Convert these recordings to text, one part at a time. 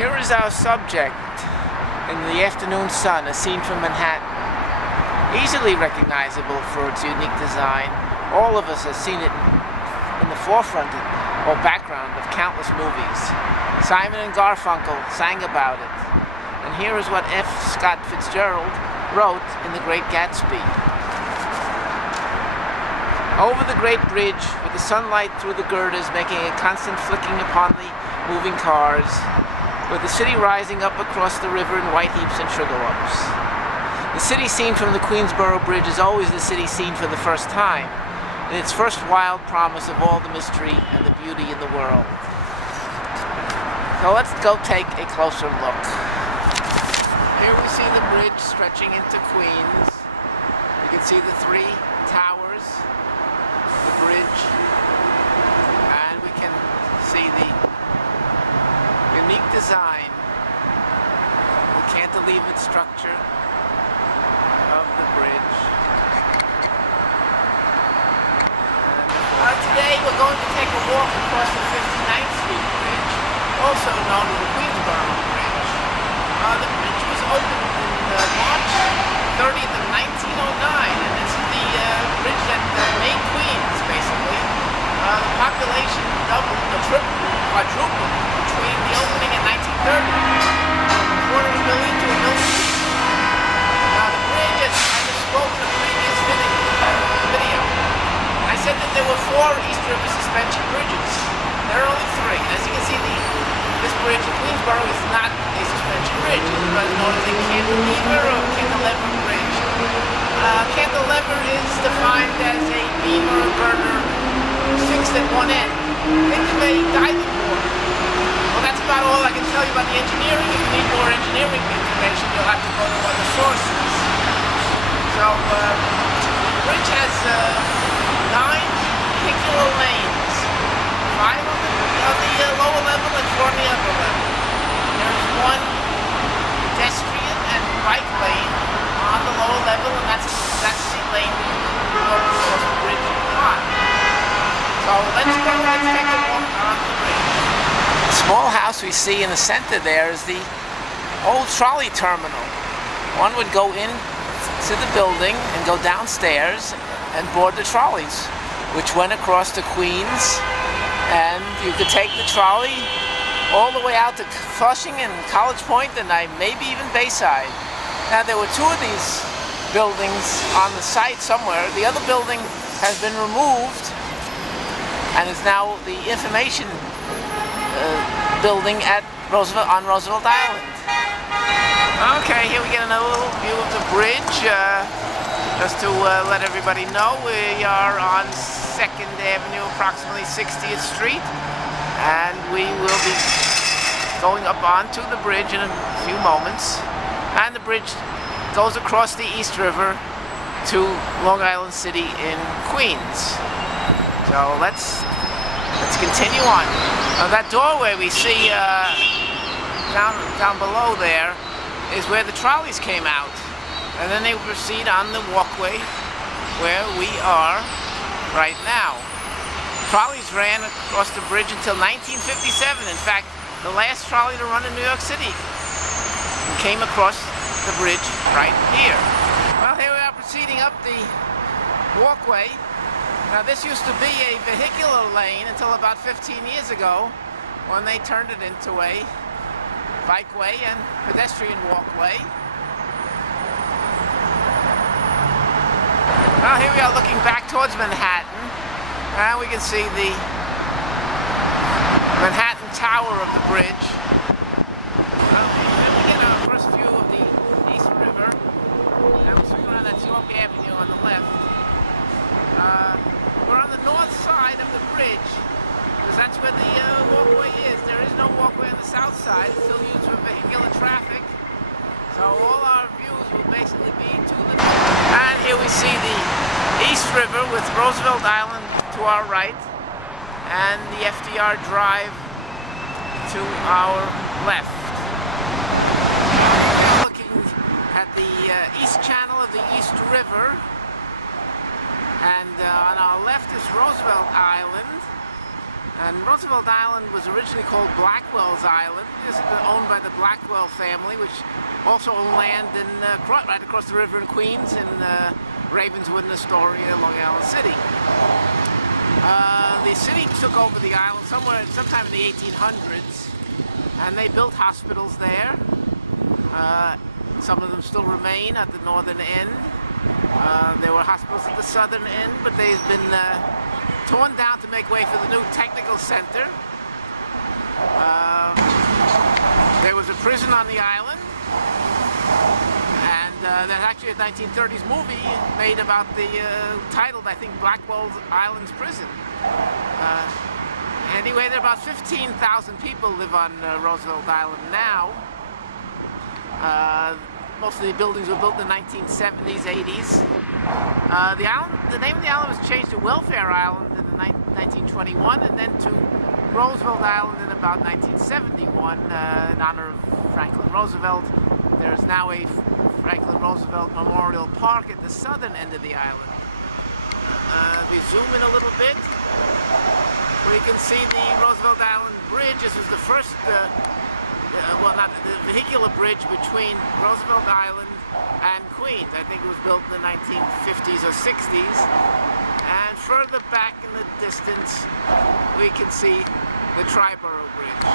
Here is our subject in the afternoon sun, a scene from Manhattan. Easily recognizable for its unique design, all of us have seen it in the forefront or background of countless movies. Simon and Garfunkel sang about it. And here is what F. Scott Fitzgerald wrote in The Great Gatsby. Over the great bridge, with the sunlight through the girders making a constant flicking upon the moving cars, with the city rising up across the river in white heaps and sugar lumps. The city seen from the Queensboro Bridge is always the city seen for the first time, in its first wild promise of all the mystery and the beauty in the world. So let's go take a closer look. Here we see the bridge stretching into Queens. You can see the three towers, the bridge, and we can see the unique design, the cantilevered structure of the bridge. Today we're going to take a walk across the 59th Street Bridge, also known as the Queensboro Bridge. The bridge was opened in March 30th of 1909, and this is the bridge that made Queens, basically. The population doubled, or tripled, quadrupled between the opening in 1930, from a quarter of a million to a million. The bridge, as I just spoke in the previous video, I said that there were 4 East River suspension bridges. There are only 3. As you can see, this bridge in Queensboro is not a suspension bridge. It's known as a cantilever or cantilever bridge. Cantilever is defined as a beam or a girder fixed at one end. Think of a diving board. Well, that's about all I can tell you about the engineering. If you need more engineering information, you'll have to go to other sources. So, the bridge has 9 vehicular lanes, 5 on the lower level and 4 on the upper level. There's 1 pedestrian and bike lane on the lower level, and that's the lane we go across the bridge on. So let's take a walk on the bridge. The small house we see in the center there is the old trolley terminal. One would go in to the building and go downstairs and board the trolleys, which went across to Queens, and you could take the trolley all the way out to Flushing and College Point, and maybe even Bayside. Now, there were 2 of these buildings on the site somewhere. The other building has been removed and is now the information building at on Roosevelt Island. Okay, here we get another little view of the bridge. Just to let everybody know, we are on 2nd Avenue, approximately 60th Street, and we will be going up onto the bridge in a few moments. And the bridge goes across the East River to Long Island City in Queens. So let's continue on. Now, that doorway we see down below there is where the trolleys came out. And then they proceed on the walkway where we are right now. Trolleys ran across the bridge until 1957. In fact, the last trolley to run in New York City came across the bridge right here. Well, here we are proceeding up the walkway. Now, this used to be a vehicular lane until about 15 years ago, when they turned it into a bikeway and pedestrian walkway. Well, here we are looking back towards Manhattan, and we can see the Manhattan Tower of the bridge. Well, then we get our first view of the East River, and we swing around that York Avenue on the left. We're on the north side of the bridge, because that's where the walkway is. There is no walkway on the south side. It's still used for vehicular traffic. So all our views will basically be to the north. And here we see the East River with Roosevelt Island to our right and the FDR Drive to our left. We're looking at the east channel of the East River, and on our left is Roosevelt Island, And Roosevelt Island was originally called Blackwell's Island. This is owned by the Blackwell family, which also owned land in, right across the river in Queens, in Ravenswood and Astoria, Long Island City. The city took over the island sometime in the 1800s, and they built hospitals there. Some of them still remain at the northern end. There were hospitals at the southern end, but they've been torn down to make way for the new technical center. There was a prison on the island, and there's actually a 1930s movie made about titled, I think, Blackwell's Island's Prison. Anyway, there are about 15,000 people live on Roosevelt Island now. Most of the buildings were built in the 1970s, 80s. The name of the island was changed to Welfare Island in 1921, and then to Roosevelt Island in about 1971 in honor of Franklin Roosevelt. There's now a Franklin Roosevelt Memorial Park at the southern end of the island. We zoom in a little bit. We can see the Roosevelt Island Bridge. This was the first well, not the vehicular bridge between Roosevelt Island and Queens. I think it was built in the 1950s or 60s. And further back in the distance, we can see the Triborough Bridge.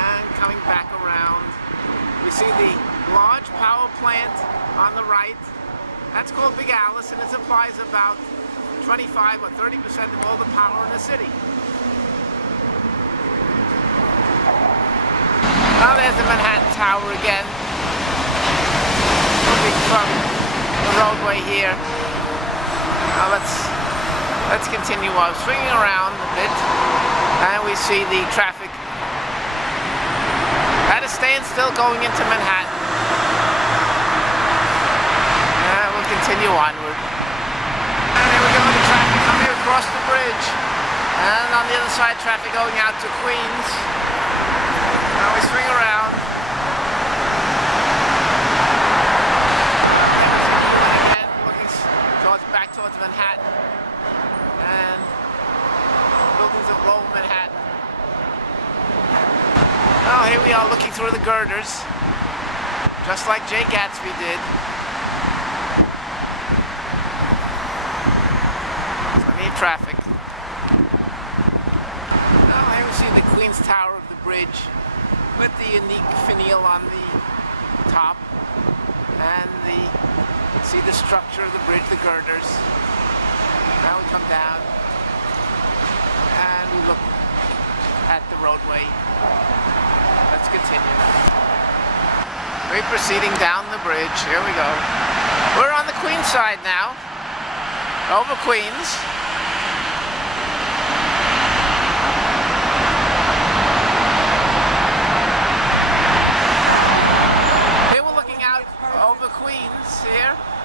And coming back around, we see the large power plant on the right. That's called Big Alice, and it supplies about 25 or 30% of all the power in the city. Now there's the Manhattan Tower again, moving from the roadway here. Now let's continue on, swinging around a bit, and we see the traffic at a standstill going into Manhattan. And we'll continue onward. And here we go, the traffic coming across the bridge, and on the other side, traffic going out to Queens. Now we swing around. Again, looking back towards Manhattan and buildings of Lower Manhattan. Now here we are looking through the girders, just like Jay Gatsby did. Plenty of traffic. Now here we see the Queens Tower of the bridge, with the unique finial on the top, and see the structure of the bridge, the girders. Now we come down and we look at the roadway. Let's continue. We're proceeding down the bridge. Here we go. We're on the Queens side now, over Queens.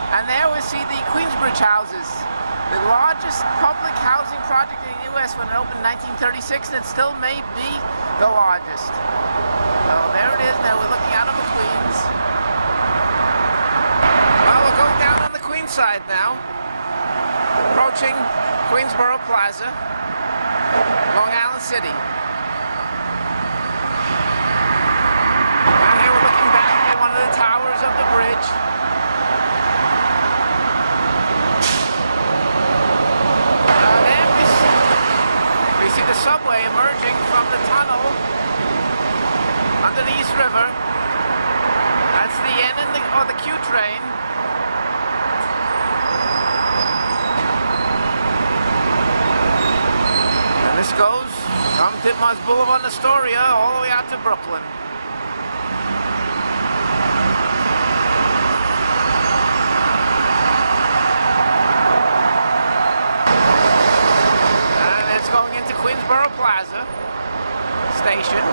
And there we see the Queensbridge houses, the largest public housing project in the U.S. when it opened in 1936, and it still may be the largest. So there it is. Now we're looking out on the Queens. Well, we're going down on the Queens side now, approaching Queensboro Plaza, Long Island City. And here we're looking back at one of the towers of the bridge. See the subway emerging from the tunnel under the East River. That's the N or the Q train. And this goes from Ditmars Boulevard in Astoria all the way out to Brooklyn. Going into Queensboro Plaza Station.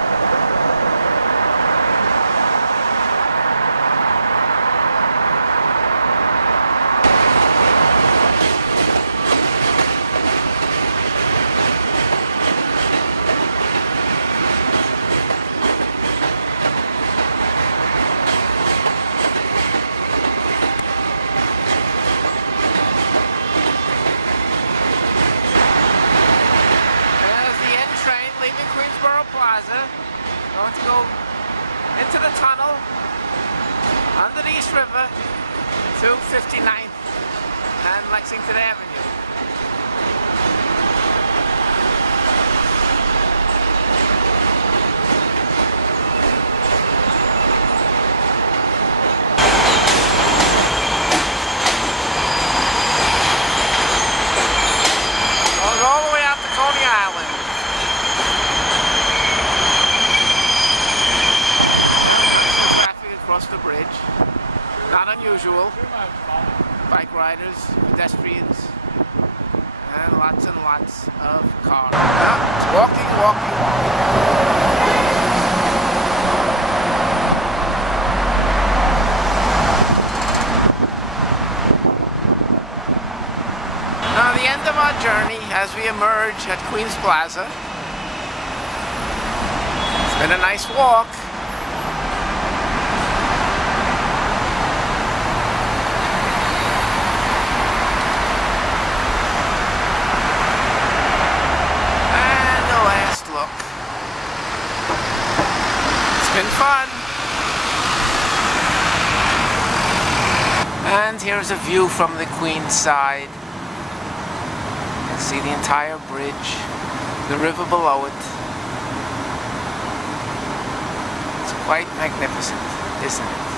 Going to go into the tunnel under the East River to 59th and Lexington Avenue. Goes all the way out to Coney Island. Traffic across the bridge. Not unusual. Bike riders, pedestrians, and lots of cars. Well, it's walking. Now the end of our journey as we emerge at Queens Plaza. It's been a nice walk. Been fun. And here's a view from the Queens side. You can see the entire bridge, the river below it. It's quite magnificent, isn't it?